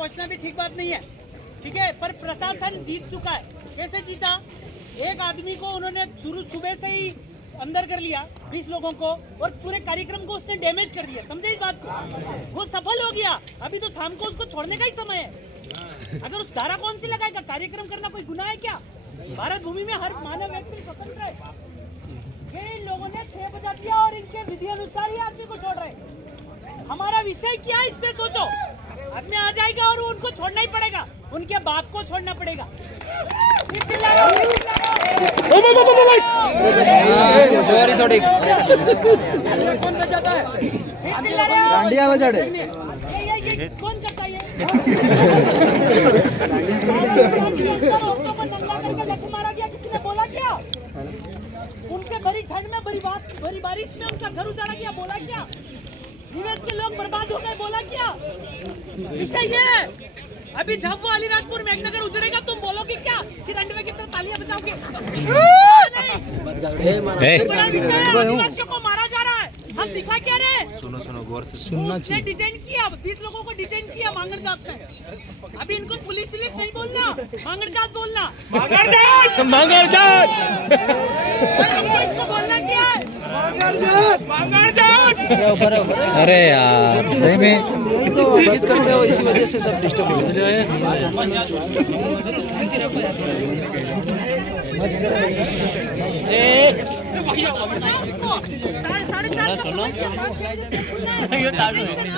पहुंचना भी ठीक बात नहीं है, ठीक है, पर प्रशासन जीत चुका है। कैसे जीता? एक आदमी को उन्होंने सुबह से ही अंदर कर लिया, 20 लोगों को, और पूरे कार्यक्रम को उसने डैमेज कर दिया। समझे इस बात को? वो सफल हो गया। अभी तो शाम को उसको छोड़ने का ही समय है। अगर उस धारा कौन सी लगाएगा? कार्यक्रम करना कोई गुनाह है क्या? भारत भूमि में हर मानव व्यक्ति स्वतंत्र है। ये इन लोगों ने 6 बजा दिया और इनके विधि अनुसार ही आदमी को छोड़ रहे। हमारा विषय क्या है, इस पे सोचो। आदमी आ जाएगा और उनको छोड़ना ही पड़ेगा, उनके बाप को छोड़ना पड़ेगा। थोड़ी कौन बजाता है? कौन करता है? मारा गया, किसी ने बोला क्या? उनके भरी ठंड में, भरी बारिश में उनका घर उजाड़ा गया, बोला क्या? निवेश के लोग बर्बाद हो गए, बोला क्या? विषय ये है। अभी जब वो अलीराजपुर मेघनगर उजड़ेगा, तुम बोलोगे क्या कि रंडवे की तरह तालियां बजाओगे? बड़ा विषय है, आदिवासियों को मारा जा रहा है। हम दिखा क्या रहे? सुनो गौर से सुनना चाहिए। डिटेन किया, 20 लोगों को डिटेन किया मांगड़ जात में। अभी इनको पुलिस नहीं बोलना, मांगड़ जात बोलना। मांगड़ जात इसको बोलना क्या है? मांगड़ जात। अरे यार सही में मिस करते हो, इसी वजह से सब डिस्टर्ब हो जाए।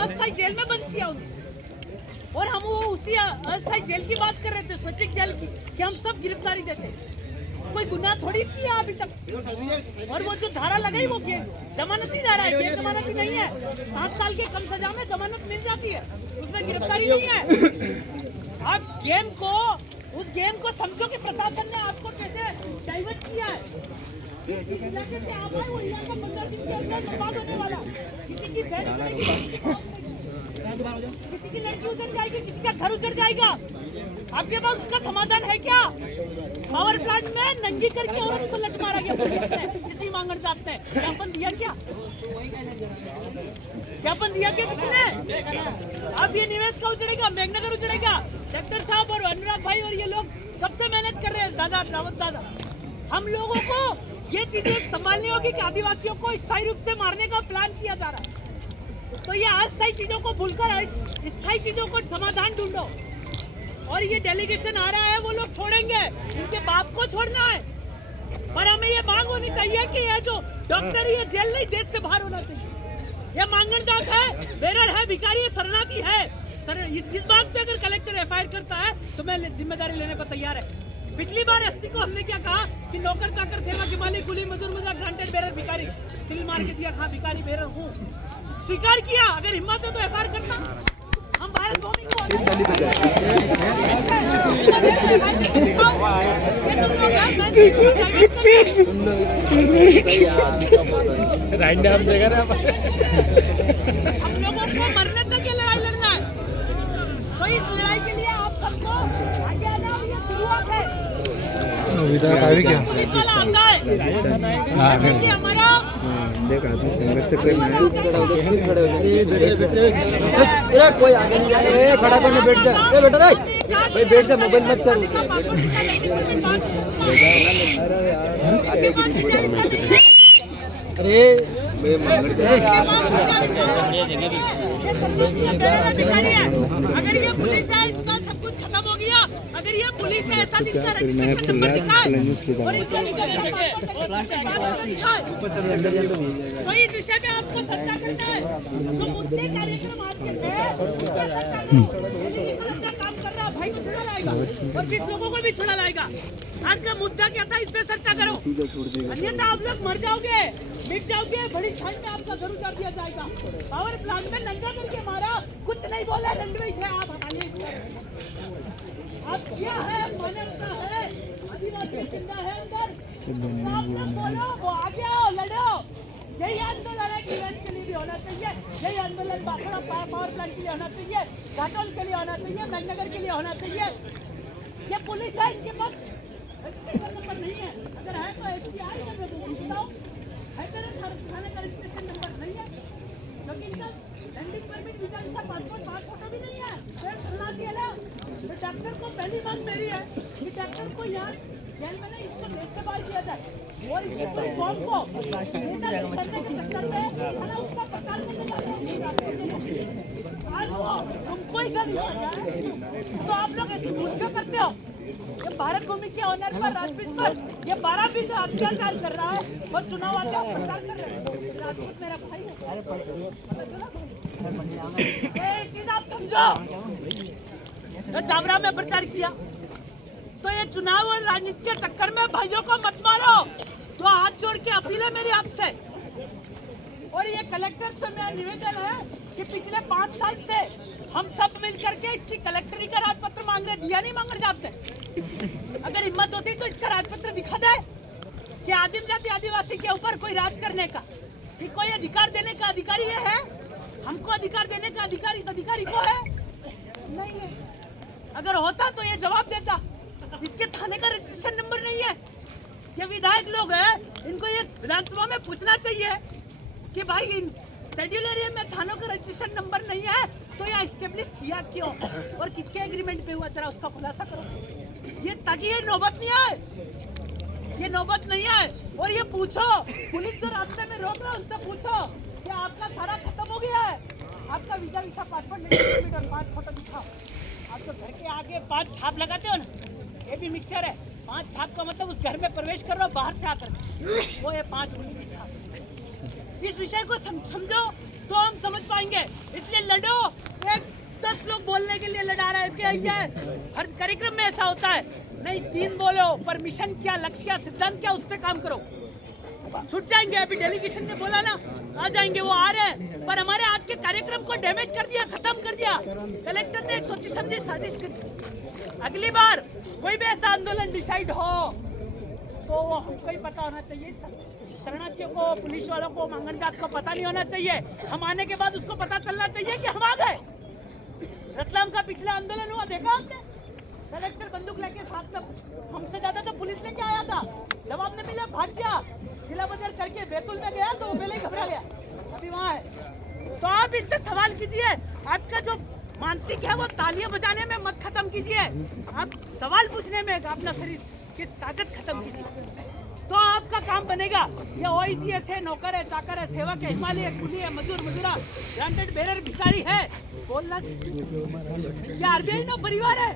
अस्थायी जेल में बंद किया उन्हें, और हम वो उसी अस्थायी जेल की बात कर रहे थे, स्वैच्छिक जेल की, कि हम सब गिरफ्तारी देते। कोई गुनाह थोड़ी किया अभी तक। और वो जो धारा लगाई वो जमानती धारा है, गैर जमानती नहीं है। 7 साल के कम सजा में जमानत मिल जाती है, उसमें गिरफ्तारी नहीं है। आप उस गेम को समझो कि प्रशासन ने आपको कैसे डाइवर्ट किया है। जिस इलाके से आप आए वो इलाका 15 दिन के अंदर बर्बाद होने वाला। किसी की लड़की उजड़ जाएगी, किसी का घर उजड़ जाएगा। आपके पास उसका समाधान है क्या? पावर प्लांट में नंगी करके औरत को लट मारा गया पुलिस ने, किसी मांगड़ जात ने। ज्ञापन दिया क्या? ज्ञापन दिया क्या किसी ने? अब ये निवेश का उजड़ेगा, मेघनगर उजड़ेगा। डॉक्टर साहब और अनुराग भाई और ये लोग कब से मेहनत कर रहे हैं, दादा रावत दादा। हम लोगों को ये चीजें संभालनी होगी कि आदिवासियों को स्थायी रूप से मारने का प्लान किया जा रहा है। तो ये अस्थायी चीजों को भूलकर स्थायी चीजों को समाधान ढूंढो। और ये डेलीगेशन आ रहा है, वो लोग छोड़ेंगे, उनके बाप को छोड़ना है। पर हमें ये मांग होनी चाहिए कि ये जो डॉक्टर ये जेल नहीं, देश से बाहर होना चाहिए। ये मांगन जात है, बेरर है, भिखारी है, शरणार्थी है। सर इस बात पे अगर कलेक्टर एफआईआर करता है तो मैं जिम्मेदारी लेने को तैयार है। पिछली बार एसपी को हमने क्या कहा कि नौकर चाकर सेवा के मालिक कुली मजदूर मजा ग्रांटेड बेरर भिखारी, सिल मार के दिया, हाँ भिखारी बेरर हूँ, स्वीकार किया। अगर हिम्मत है तो एफआईआर करना। हम भारत भूमि को हम लोगों को मरने तक ये लड़ाई लड़ना है। तो इस लड़ाई के लिए आप सबको आगे आना, ये शुरुआत है। पुलिस वाला आता है, हमारा संघर्ष करना है। कोई आगे नहीं जाए, खड़ा करने बैठ जा, बेटा भाई बैठ जा, मोबाइल मत कर। अरे अगर ये पुलिस है, इसका सब कुछ खत्म हो गया। अगर ये पुलिस है, ऐसा दिखता रजिस्ट्रेशन नंबर दिखाए और तो इस विषय में आपको चर्चा करना है। जो मुद्दे कार्यक्रम आज के काम कर रहा भाई को छुड़ा लाएगा और 20 लोगों को भी छुड़ा लाएगा। आज का मुद्दा क्या था, इस पे चर्चा करो, अन्यथा आप लोग मर जाओगे, मिट जाओगे। बड़ी ठंड में आपका घर उतार दिया जाएगा। पावर प्लांट में नंगा करके मारा, कुछ नहीं बोला, रंडवे थे आप। हमारे आप क्या है, मानवता है, आदिवासी जिंदा है अंदर। आप ना बोलो, वो आगे आओ, लड़ो। यही आंदोलन है कि के लिए भी होना चाहिए। यही आंदोलन बाखड़ा पावर प्लांट के लिए होना चाहिए, घाटोल के लिए होना चाहिए, मेघनगर के लिए होना चाहिए। ये पुलिस है, इनके पास रजिस्ट्रेशन नंबर नहीं है। अगर है तो एफसीआर का बताओ, है तो थाने का रजिस्ट्रेशन नंबर नहीं है, क्योंकि इनका लैंडिंग परमिट, वीजा, इनका पासपोर्ट, फोटो भी नहीं है। फिर शरणार्थी है डॉक्टर को पहली मांग मेरी है कि डॉक्टर को यहाँ जेल में नहीं, इसको देश से बाहर किया जाए और इसके ऊपर फॉर्म को नेता करने के चक्कर में खाना उसका प्रचार करने जाते हैं। आज वो तुमको ही गलत हो गया तो आप लोग ऐसी भूल क्यों करते हो? ये भारत भूमि के ऑनर पर राजपीठ पर ये 12 भी जो अत्याचार कर रहा है और चुनाव आते हैं प्रचार कर रहे हैं। राजपूत मेरा भाई है, एक चीज आप समझो, तो चावरा में प्रचार किया तो ये चुनाव और राजनीति के चक्कर में भाइयों को मत मारो। तो हाथ जोड़ के अपील है मेरी आपसे और ये कलेक्टर से मेरा निवेदन है कि पिछले 5 साल से हम सब मिलकर के इसकी कलेक्टरी का राजपत्र मांग रहे, दिया नहीं मांग रहे जाते। अगर हिम्मत होती तो इसका राजपत्र दिखा दे कि आदिम जाति आदिवासी के ऊपर कोई राज करने का कि कोई अधिकार देने का अधिकारी ये है, हमको अधिकार देने का अधिकार इस अधिकारी को है नहीं है। अगर होता तो ये जवाब देता, इसके थाने का रजिस्ट्रेशन नंबर नहीं है। ये विधायक लोग हैं, इनको ये विधानसभा में पूछना चाहिए कि भाई इन शेड्यूल एरिया में थानों का रजिस्ट्रेशन नंबर नहीं है तो ये एस्टेब्लिश किया क्यों और किसके एग्रीमेंट पे हुआ, जरा उसका खुलासा करो। ये ताकि ये नौबत नहीं आए, ये नौबत नहीं आए। और ये पूछो, पुलिस जो रास्ते में रोक रहा है उनसे पूछो कि आपका सारा खत्म हो गया है, आपका वीजा वीसा पासपोर्ट नहीं, 5 फोटो दिखाओ। आप तो घर के आगे 5 छाप लगाते हो ना, ये भी मिक्सचर है। 5 छाप का मतलब उस घर में प्रवेश कर रहे हो बाहर से आकर, वो है 5 उंगली की छाप। इस विषय को समझो तो हम समझ पाएंगे, इसलिए लड़ो। एक 10 लोग बोलने के लिए लड़ा रहे हैं क्या हर कार्यक्रम में ऐसा होता है? नहीं, 3 बोलो, पर मिशन क्या, लक्ष्य क्या, सिद्धांत क्या, उस पर काम करो। छूट जाएंगे, अभी डेलीगेशन ने बोला ना आ जाएंगे, वो आ रहे हैं, पर हमारे आज के कार्यक्रम को डैमेज कर दिया, खत्म कर दिया। कलेक्टर ने एक सोची समझी साजिश कर। अगली बार कोई भी ऐसा आंदोलन डिसाइड हो तो वो हमको ही पता होना चाहिए, शरणार्थियों को, पुलिस वालों को, मांगन जात को पता नहीं होना चाहिए। हम आने के बाद उसको पता चलना चाहिए कि हम आ गए। रतलाम का पिछला आंदोलन हुआ, देखा हमने, कलेक्टर बंदूक लेके साथ में, हमसे ज्यादा तो पुलिस लेके आया था, जवाब नहीं मिला, भाग गया, जिला बाजार करके बैतूल में गया तो वो पहले ही घबरा गया, अभी वहाँ है। तो आप इनसे सवाल कीजिए, आपका जो मानसिक है वो तालियां बजाने में मत खत्म कीजिए, आप सवाल पूछने में अपना शरीर की ताकत खत्म कीजिए, तो आपका काम बनेगा। ये OIGS है, नौकर है, चाकर है, सेवक है, हिमालय है, कुली है, मजदूर मजूरा, ग्रांटेड बेरर भिखारी है, बोलना। ये RBI नो परिवार है,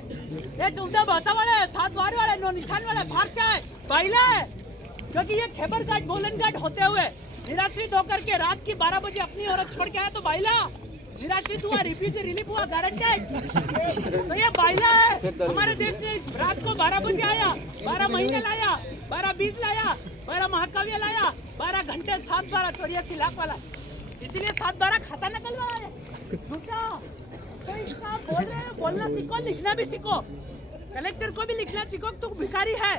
ये 14 भाषा वाला है, 7 वार वाला है, 9 निशान वाला है, फारसा है, बाइला है। क्योंकि ये खैबर घाट, बोलन घाट होते हुए निराश्रित होकर के रात की 12 बजे अपनी औरत छोड़ के आया तो बाइला, निराश्रित हुआ, रिफ्यूजी रिलीफ हुआ, गारंटेड, तो ये बाइला है। हमारे देश ने रात को 12 बजे आया, 12 महीने लाया, 12-20 लाया, 12 महाकाव्य लाया, 12 घंटे, 7-12 84 लाख वाला, इसीलिए 7-12 खाता नकल वाला है। तो इसका बोल रहे हैं, बोलना सीखो, लिखना भी सीखो, कलेक्टर को भी लिखना सीखो। तू भिखारी है,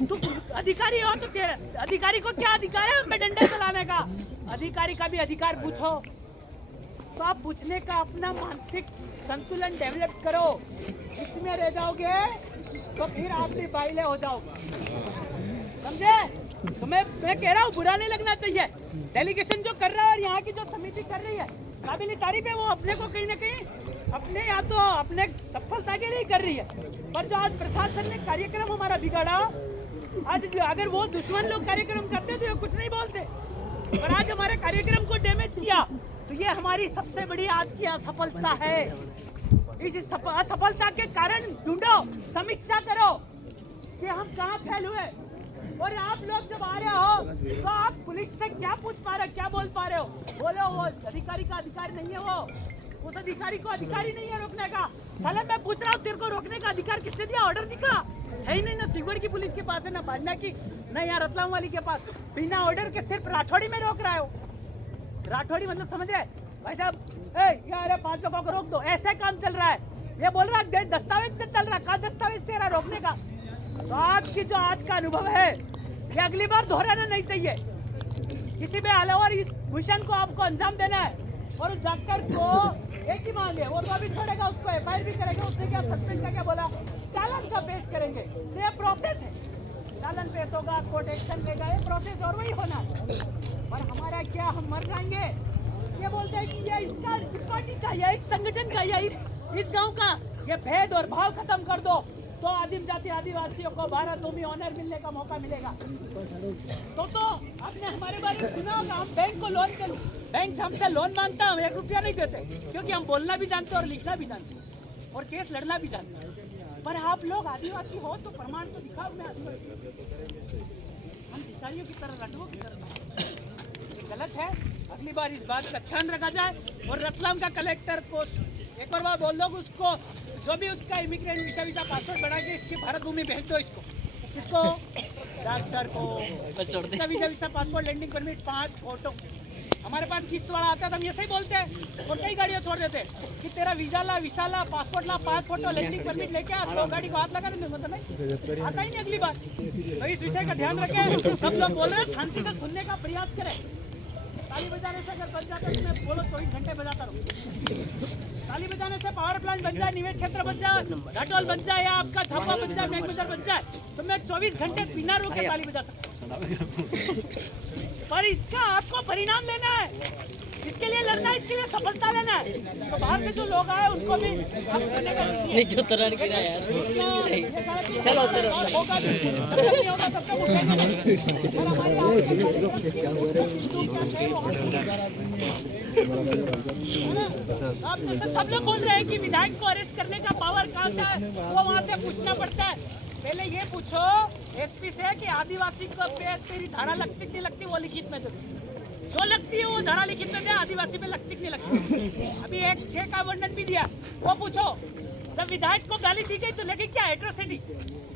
तू अधिकारी हो तो तेरा अधिकारी को क्या अधिकार है हम पे डंडे चलाने का? अधिकारी का भी अधिकार पूछो। तो आप पूछने का अपना मानसिक संतुलन डेवलप करो, इसमें रह जाओगे तो फिर आप भी बाइले हो जाओगे, समझे? तो मैं कह रहा हूँ, बुरा नहीं लगना चाहिए। डेलीगेशन जो कर रहा है और यहाँ की जो समिति कर रही है, काबिल तारीफ है। वो अपने को कहीं ना कहीं अपने या तो अपने सफलता के लिए कर रही है, पर जो आज प्रशासन ने कार्यक्रम हमारा बिगाड़ा, आज अगर वो दुश्मन लोग कार्यक्रम करते तो कुछ नहीं बोलते, पर आज हमारे कार्यक्रम को डैमेज किया, तो ये हमारी सबसे बड़ी आज की असफलता है। इस असफलता के कारण ढूंढो, समीक्षा करो कि हम कहाँ फेल हुए। और आप लोग जब आ रहे हो तो आप पुलिस से क्या पूछ पा रहे हो, क्या बोल पा रहे हो? बोलो वो अधिकारी का अधिकार नहीं है, वो उस अधिकारी को अधिकारी नहीं है रोकने का। साले मैं पूछ रहा हूँ, तेरे को रोकने का अधिकार किसने दिया? ऑर्डर दिखा है ही नहीं, ना सिगवड़ की पुलिस के पास है, ना बांडा की, ना यहाँ रतलाम वाली के पास। बिना ऑर्डर के सिर्फ राठौड़ी में रोक रहे हो। राठौड़ी मतलब समझ रहे भाई साहब? यार 5 लोगों को रोक दो, ऐसे काम चल रहा है। ये बोल रहा है दस्तावेज से चल रहा, का दस्तावेज तेरा रोकने का? तो आपकी जो आज का अनुभव है ये अगली बार दोहराना नहीं चाहिए। किसी भी हाल और इस मिशन को आपको अंजाम देना है। और उस डॉक्टर को एक ही मांग है, वो तो अभी छोड़ेगा, उसको FIR भी करेगा। उसने क्या सस्पेंड का क्या बोला, चालान का पेश करेंगे। तो ये प्रोसेस है, चालान पेश होगा, कोर्ट एक्शन लेगा, ये प्रोसेस और वही होना है। पर हमारा क्या, हम मर जाएंगे। ये बोलते हैं कि ये इसका, इस पार्टी का, या इस संगठन का, या इस गांव का ये भेद और भाव खत्म कर दो तो आदिम जाति आदिवासियों को भारत भूमि ऑनर मिलने का मौका मिलेगा। तो आपने हमारे बारे में सुना होगा, हम बैंक को लोन के बैंक से हमसे लोन मांगता है, हम 1 रुपया नहीं देते क्योंकि हम बोलना भी जानते हैं और लिखना भी जानते हैं और केस लड़ना भी जानते हैं। पर आप लोग आदिवासी हो तो प्रमाण तो दिखाओ मैं आदिवासी, हम भिखारियों की तरह रटवों की तरह, ये गलत है। अगली बार इस बात का ध्यान रखा जाए। और रतलाम का कलेक्टर को एक और बार बोल दो कि उसको जो भी उसका इमिग्रेंट वीसा पासपोर्ट बना के इसकी भारत भूमि भेज दो, इसको डॉक्टर को इसका visa passport landing permit 5 photo. हमारे पास किस्त वाला आता है तो हम ऐसे ही बोलते हैं और कई गाड़ियाँ छोड़ देते हैं कि तेरा वीजा ला पासपोर्ट ला 5 फोटो लैंडिंग परमिट लेके आ, तो गाड़ी को हाथ लगा नहीं, मतलब नहीं आता ही नहीं अगली बार। तो इस विषय का ध्यान रखें। सब लोग बोल रहे हैं शांति से सुनने का प्रयास करें। ताली बजाने से अगर बन जाता है तो मैं बोलो 24 घंटे बजाता रहूँ। ताली बजाने से पावर प्लांट बन जाए, निवेश क्षेत्र बन जाए, घाटोल बन जाए या आपका छापा बन जाए, बैंक बन जाए तो मैं 24 घंटे बिना रोके ताली बजा सकता हूँ। पर इसका आपको परिणाम लेना है, इसके लिए लड़ना है, इसके लिए सफलता लेना है। तो बाहर से जो लोग आए उनको भी नीचे उतरना नहीं गिरा यार। चलो होगा भी, जब तक नहीं होगा तब तक उठेगा नहीं। और हमारी आप जैसे सब लोग बोल रहे हैं कि विधायक को अरेस्ट करने का पावर कहाँ से है, वो वहाँ से पूछना पड़ता है। पहले ये पूछो एसपी से कि आदिवासी को पे तेरी धारा लगती नहीं लगती, वो लिखित में दे। जो लगती है वो धारा लिखित में दे, आदिवासी में लगती नहीं लगती। अभी एक 6 का वर्णन भी दिया, वो पूछो जब विधायक को गाली दी गई तो लगी क्या एट्रोसिटी।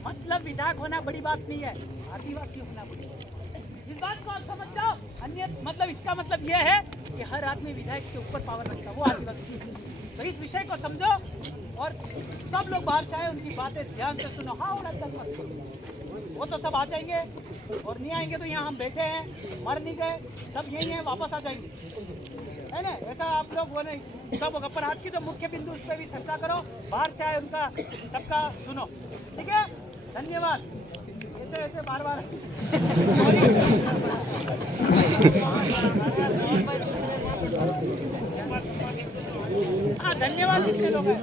मतलब विधायक होना बड़ी बात नहीं है, आदिवासी होना बड़ी बात है। इस बात को आप समझ जाओ। अन्य मतलब इसका मतलब यह है कि हर आदमी विधायक से ऊपर पावर रखता है, वो आदिवासी है। तो इस विषय को समझो और सब लोग बाहर से आए, उनकी बातें ध्यान से सुनो। हाँ वो तो सब आ जाएंगे और नहीं आएंगे तो यहाँ हम बैठे हैं, मर नहीं गए, सब यही हैं, वापस आ जाएंगे, है ना। ऐसा आप लोग वो नहीं सब होगा। पर आज की जो मुख्य बिंदु उस पर भी चर्चा करो, बाहर से आए उनका सबका सुनो, ठीक है। धन्यवाद। ऐसे ऐसे बार बार हाँ धन्यवाद जितने लोग हैं।